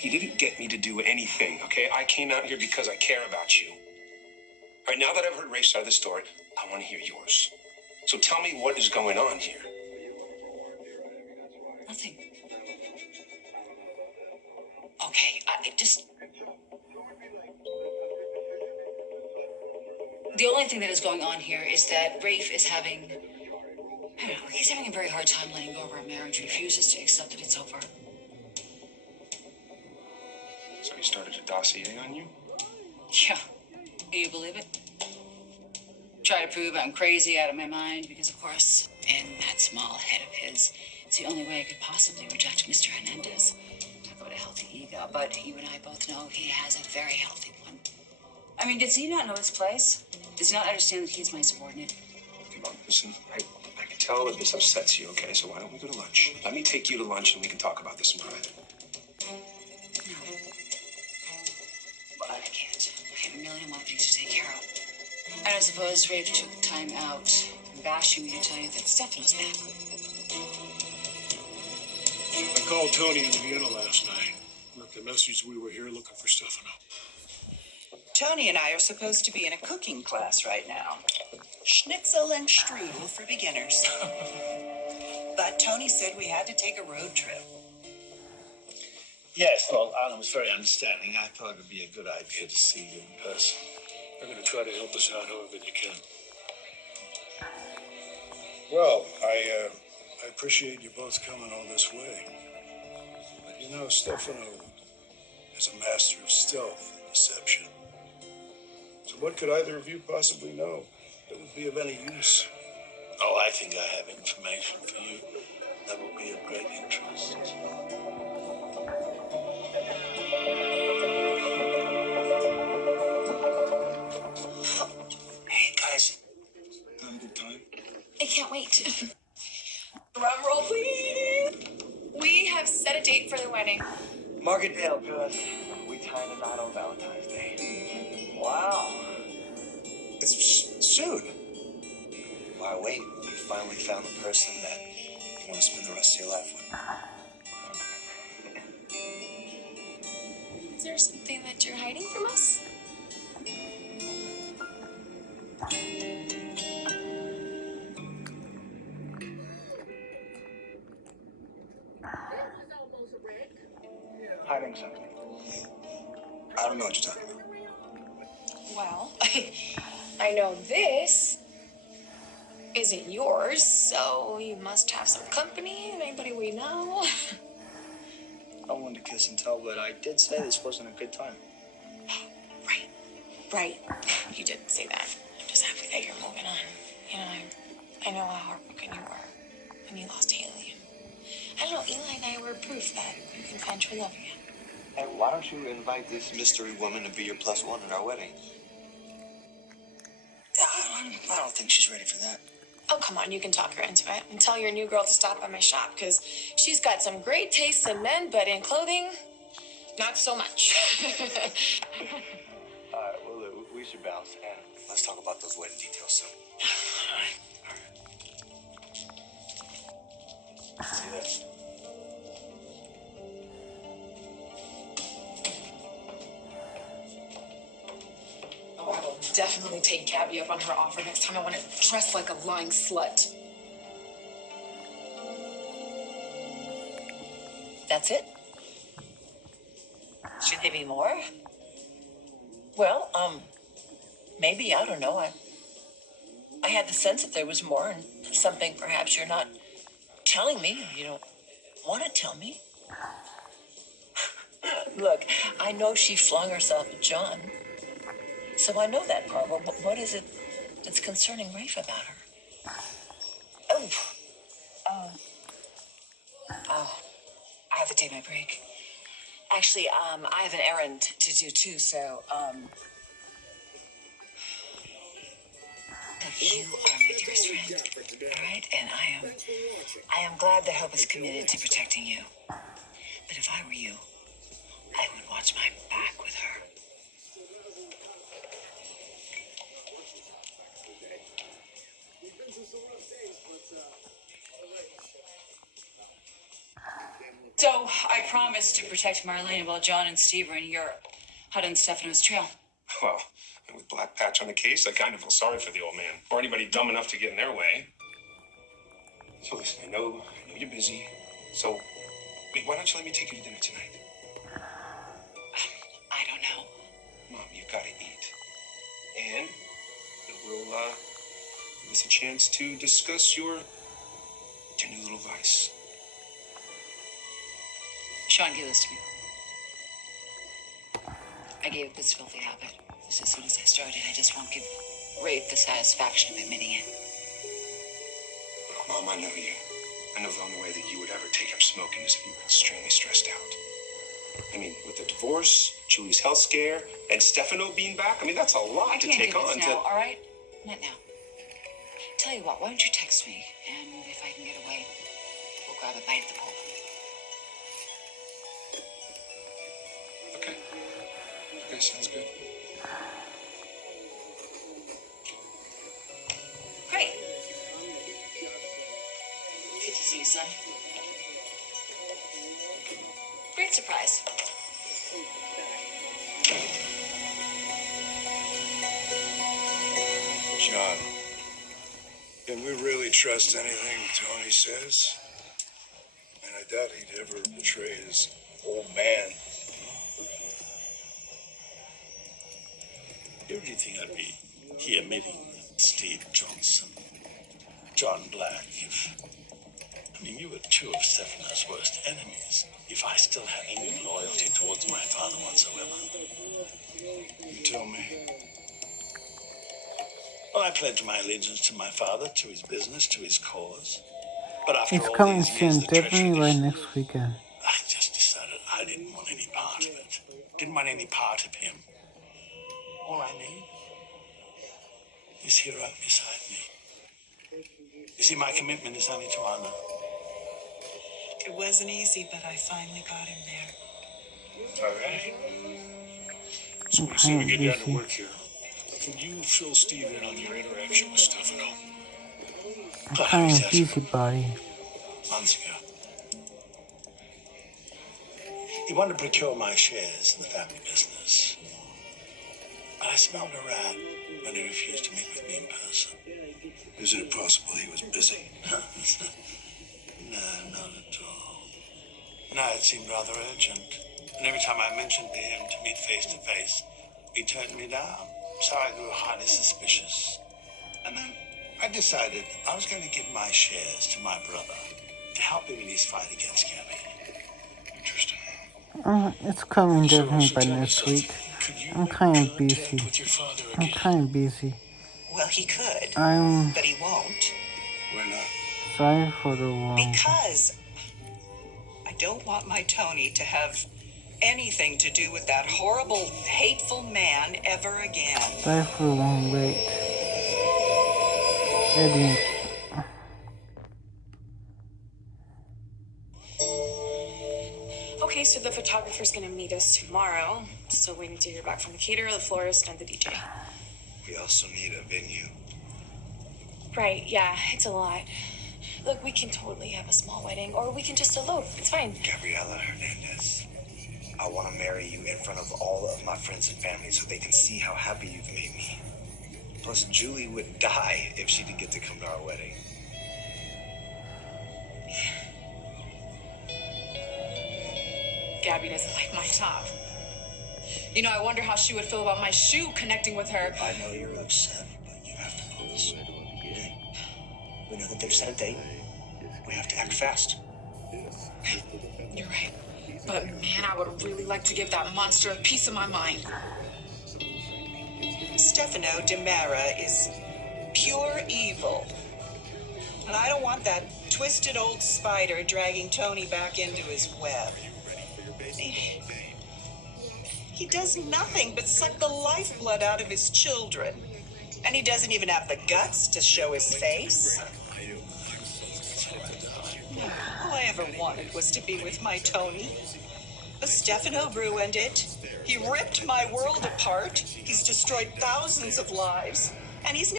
You didn't get me to do anything, okay? I came out here because I care about you. All right, now that I've heard Rafe's side of the story, I want to hear yours. So tell me what is going on here. Nothing. Okay, the only thing that is going on here is that Rafe is having, I don't know, he's having a very hard time letting go of our marriage, refuses to accept that it's over. So he started a dossier on you? Yeah. Do you believe it? Try to prove I'm crazy out of my mind because, of course, in that small head of his, it's the only way I could possibly reject Mr. Hernandez. Talk about a healthy ego, but you and I both know he has a very healthy one. I mean, does he not know his place? Does he not understand that he's my subordinate? Come on, listen, I can tell that this upsets you, okay? So why don't we go to lunch? Let me take you to lunch and we can talk about this in private. No. Well, I can't. I have a million more things to take care of. And I suppose Rafe took time out from bashing me to tell you that Stefano's back. I called Tony in Vienna last night. Left a message we were here looking for Stefano. Tony and I are supposed to be in a cooking class right now. Schnitzel and strudel for beginners. But Tony said we had to take a road trip. Yes, well, Alan was very understanding. I thought it would be a good idea to see you in person. They're going to try to help us out however they can. Well, I appreciate you both coming all this way. But you know, Stefano is a master of stealth and deception. So what could either of you possibly know that would be of any use? Oh, I think I have information for you that will be of great interest. Hey, guys. Have a good time? I can't wait. Drum roll, please. We have set a date for the wedding. Mark it down, cuz we tied a knot on Valentine's Day. Wow. It's soon. Why wait? You finally found the person that you want to spend the rest of your life with. Is there something that you're hiding from us? Hiding something. I don't know what you're talking about. Well, I know this isn't yours, so you must have some company. Anybody we know? I wanted to kiss and tell, but I did say this wasn't a good time. Right. You did say that. I'm just happy that you're moving on. You know, I know how heartbroken you were when you lost Haley. I don't know, Eli and I were proof that you can find true love again. Hey, why don't you invite this mystery woman to be your plus one at our wedding? I don't think she's ready for that. Oh, come on, you can talk her into it. And tell your new girl to stop by my shop, because she's got some great taste in men, but in clothing, not so much. All right, well, we should bounce, and Let's talk about those wedding details soon. All right. See you there. Oh, I will definitely take Gabby up on her offer next time. I want to dress like a lying slut. That's it? Should there be more? Well, maybe, I don't know. I had the sense that there was more, and something perhaps you're not telling me, or you don't want to tell me. Look, I know she flung herself at John, so I know that part. But what is it that's concerning Rafe about her? I have to take my break. Actually, I have an errand to do too, so, you are my dearest friend, all right? And I am glad that Hope is committed to protecting you. But if I were you, I would watch my back with her. So I promised to protect Marlene while John and Steve were in Europe, hot on Stefano's trail. Well, with Black Patch on the case, I kind of feel sorry for the old man, or anybody dumb enough to get in their way. So listen, I know you're busy. So, wait, why don't you let me take you to dinner tonight? I don't know. Mom, you've got to eat. And it will give us a chance to discuss your new little vice. Sean, give this to me. I gave up this filthy habit. Just as soon as I started, I just won't give Rafe the satisfaction of admitting it. Mom, I know you. I know the only way that you would ever take up smoking is if you were extremely stressed out. I mean, with the divorce, Julie's health scare, and Stefano being back, I mean, that's a lot to take do on. this now, all right? Not now. Tell you what, why don't you text me, and if I can get away, we'll grab a bite at the pool. Okay. Okay, sounds good. Great. Good to see you, son. Great surprise. John, can we really trust anything Tony says? And I doubt he'd ever betray his old man. Who do you think I'd be here meeting Steve Johnson, John Black, I mean, you were two of Stefano's worst enemies. If I still had any loyalty towards my father whatsoever. You tell me. Well, I pledged my allegiance to my father, to his business, to his cause. But after It's all coming these years, soon, the definitely right treachery, next weekend. I just decided I didn't want any part of it. Didn't want any part of him. All I need is here right beside me. You see, my commitment is only to honor. It wasn't easy, but I finally got him there. All right. So we say we get down to work here. Can you fill Steve in on your interaction with Stefano? I'm kind of busy, buddy. Months ago. He wanted to procure my shares in the family business. But I smelled a rat when he refused to meet with me in person. Isn't it possible he was busy? No, not at all. No, it seemed rather urgent. And every time I mentioned to him to meet face to face, he turned me down. So I grew highly suspicious. And then I decided I was going to give my shares to my brother to help him in his fight against Gabby. Interesting. It's coming definitely by tell me next something. week. Could you I'm make kind of contact busy. with your father I'm again? kind of busy. Well, he could, I'm but he won't. Why not? sorry for the long. Because I don't want my Tony to have anything to do with that horrible, hateful man ever again. Sorry for the long wait. Editing. Okay, so the photographer's gonna meet us tomorrow. Still waiting to hear back from the caterer, the florist, and the DJ. We also need a venue. Right, yeah, it's a lot. Look, we can totally have a small wedding, or we can just elope. It's fine. Gabriela Hernandez, I want to marry you in front of all of my friends and family so they can see how happy you've made me. Plus, Julie would die if she didn't get to come to our wedding. Gabby doesn't like my top. You know, I wonder how she would feel about my shoe connecting with her. I know you're upset, but you have to pull this. We know that they've set a date. We have to act fast. You're right. But man, I would really like to give that monster a piece of my mind. Stefano DiMera is pure evil. And I don't want that twisted old spider dragging Tony back into his web. He does nothing but suck the lifeblood out of his children. And he doesn't even have the guts to show his face. All I ever wanted was to be with my Tony. But Stefano ruined it. He ripped my world apart. He's destroyed thousands of lives. And he's